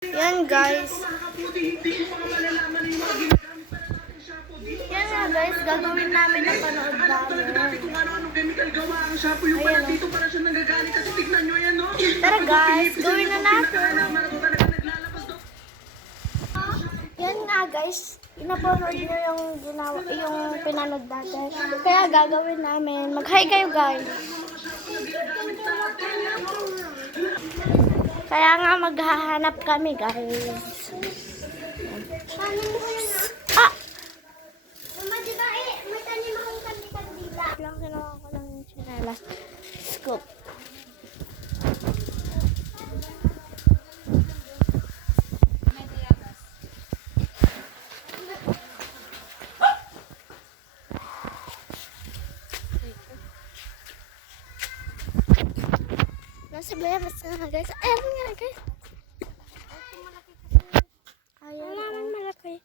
Yan guys. Yan nga guys, gagawin namin ang panood namin. Ayan o. Tara guys, gawin na natin. Yan nga guys, pinapanood nyo yung pinanood natin. Kaya gagawin namin. Mag-hi kayo guys. Kaya nga maghahanap kami guys. Ah! May tanim akong kandila. Lang kinuha ko lang yung chinelas. Scoop. Nasa bayabas na guys. Ayan nga guys. Ayan. Malaki.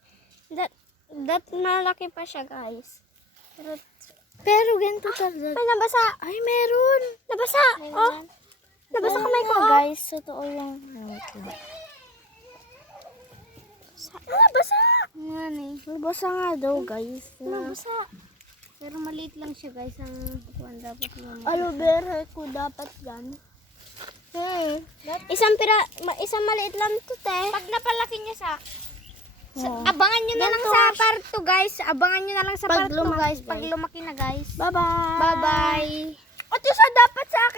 That malaki pa siya guys. Pero ganito talaga. Ay, nabasa. Ay, meron. Nabasa. Oh. Nabasa kamay ko. Guys, totoo yung nabasa. Nabasa nga daw guys. Nabasa. Pero maliit lang siya guys. Ang kuwan dapat yung aloe vera ko dapat yan. Isang maliit lang to, te. Pag napalaki niya abangan nyo na lang sa part 2, guys. Abangan nyo na lang sa part 2, guys. Pag lumaki na, guys. Bye-bye. Bye-bye. At yung dapat sa akin.